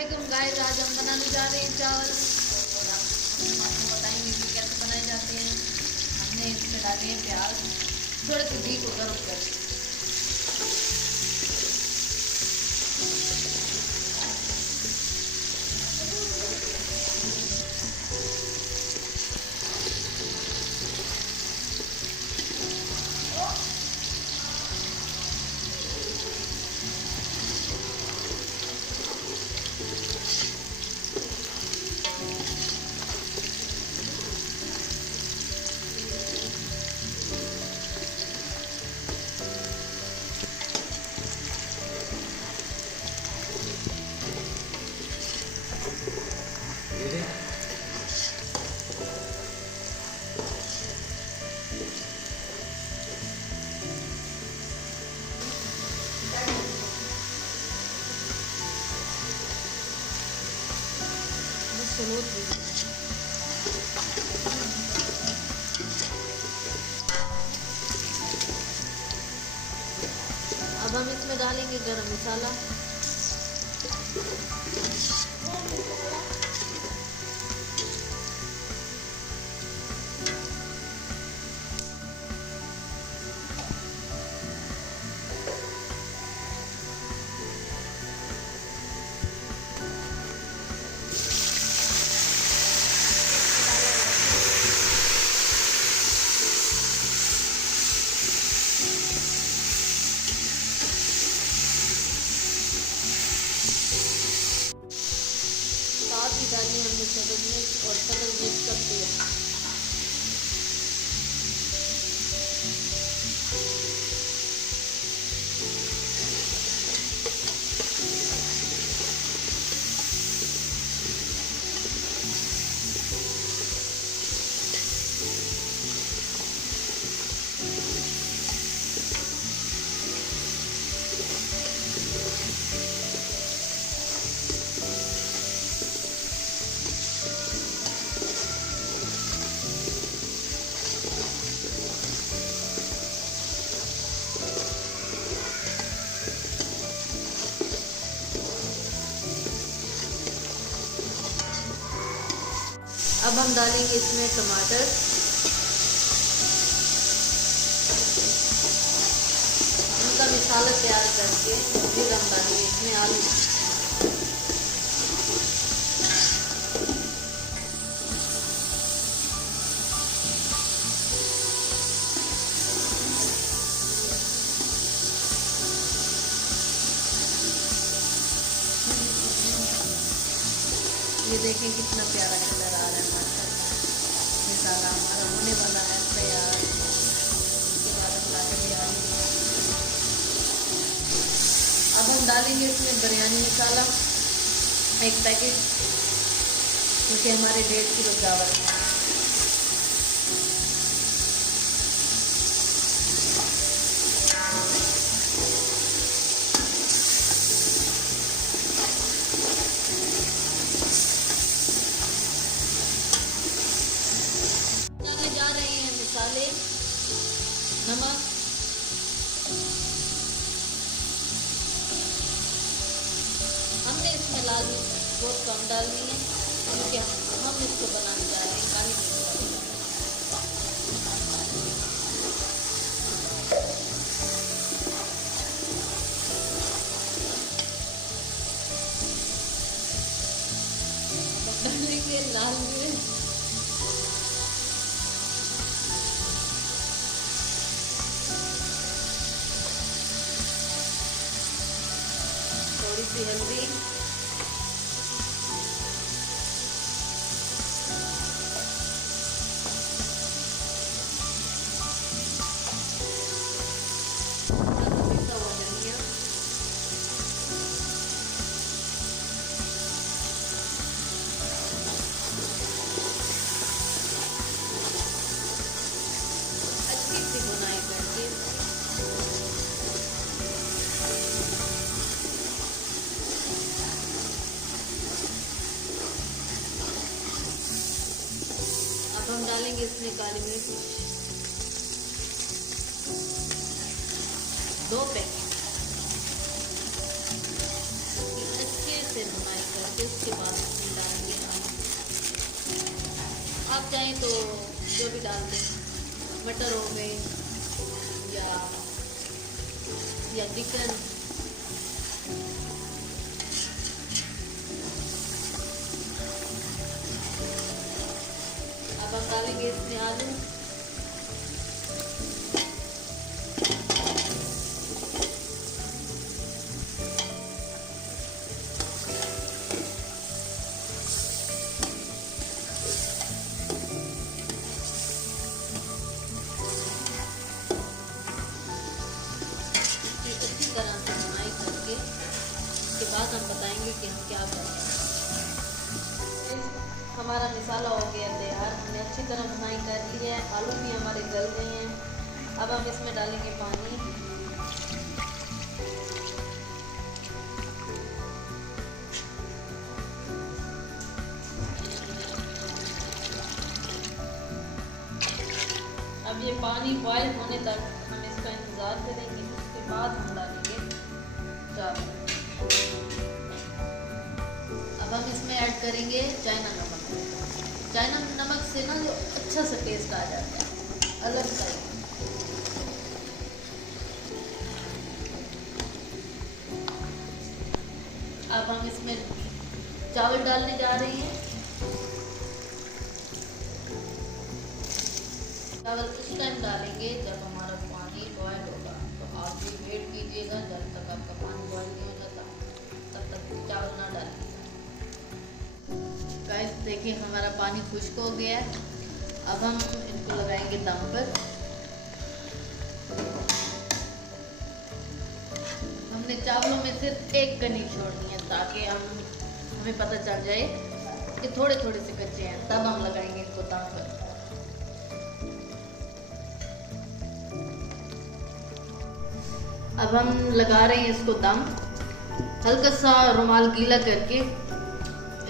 अस्सलामुअलैकुम गाइस, आज हम बनाने जा रहे हैं चावल और हम आपको बताएंगे कि कैसे बनाए जाते हैं। हमने इसमें डाले हैं प्याज, थोड़े से घी को गर्म करके। अब हम इसमें डालेंगे गरम मसाला, साथ ही डाली हमने सब्ज मिर्च और सब्ज मिर्च कर दिया। अब हम डालेंगे इसमें टमाटर, उनका मसाला तैयार करके फिर हम डालेंगे इसमें आलू। ये देखें कितना प्यारा कलर आ रहा है माशाल्लाह। मसाला हमारा होने वाला है तैयार। इसके बाद हम डालेंगे आलू। अब हम डालेंगे इसमें बिरयानी मसाला 1 पैकेट, क्योंकि हमारे 1.5 किलो चावल है। मसाले, नमक, हमने इसमें लाल मिर्च बहुत कम डालनी है, क्योंकि हम इसको बनाने जा रहे हैं काली मिर्च वाली। डालेंगे लाल मिर्च, थोड़ी सी हल्दी, अच्छी सी बुनाई करके हम डालेंगे इसमें काली मिर्च 2 पैकेट, अच्छे से भुनाई करके चाहें तो जो भी डाल दें, मटर हो गए या चिकन। अब हम डालेंगे इसमें आलू। अच्छी तरह से बुनाई करके उसके बाद हम बताएंगे कि हम क्या करें। हमारा मसाला हो गया तैयार, हमने अच्छी तरह बुनाई कर ली है, आलू भी हमारे गल गए हैं। अब हम इसमें डालेंगे पानी। अब ये पानी बॉयल होने तक हम इसका इंतज़ार करेंगे, उसके बाद हम डालेंगे चावल। अब हम इसमें ऐड करेंगे चाइना नमक। चाइना नमक से ना जो अच्छा सा टेस्ट आ जाता है, अलग सा ही। अब हम इसमें चावल डालने जा रहे हैं। चावल उस टाइम डालेंगे जब हमारा पानी बॉयल होगा, तो आप भी वेट कीजिएगा जब तक आपका पानी बॉयल नहीं हो जाता, तब तक चावल ना डालिएगा। गाइस देखिए हमारा पानी खुश्क हो गया है। अब हम इनको लगाएंगे दम पर। हमने चावलों में सिर्फ एक कनी छोड़नी है ताकि हमें पता चल जाए कि थोड़े थोड़े से कच्चे हैं, तब हम लगाएंगे इनको दम पर। अब हम लगा रहे हैं इसको दम, हल्का सा रुमाल गीला करके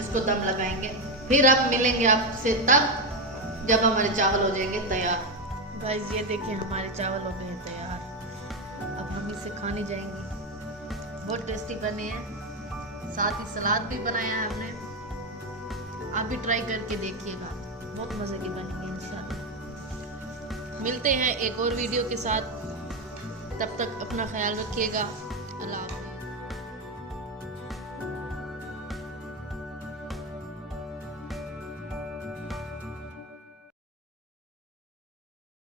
इसको दम लगाएंगे। फिर आप मिलेंगे आपसे तब जब हमारे चावल हो जाएंगे तैयार। गाइस ये देखिए हमारे चावल हो गए तैयार। अब हम इसे खाने जाएंगे। बहुत टेस्टी बने हैं, साथ ही सलाद भी बनाया है हमने। आप भी ट्राई करके देखिएगा, बहुत मज़े की बनेंगे इंशाल्लाह। मिलते हैं एक और वीडियो के साथ, तब तक अपना ख्याल रखिएगा। अल्लाह हाफ़िज़।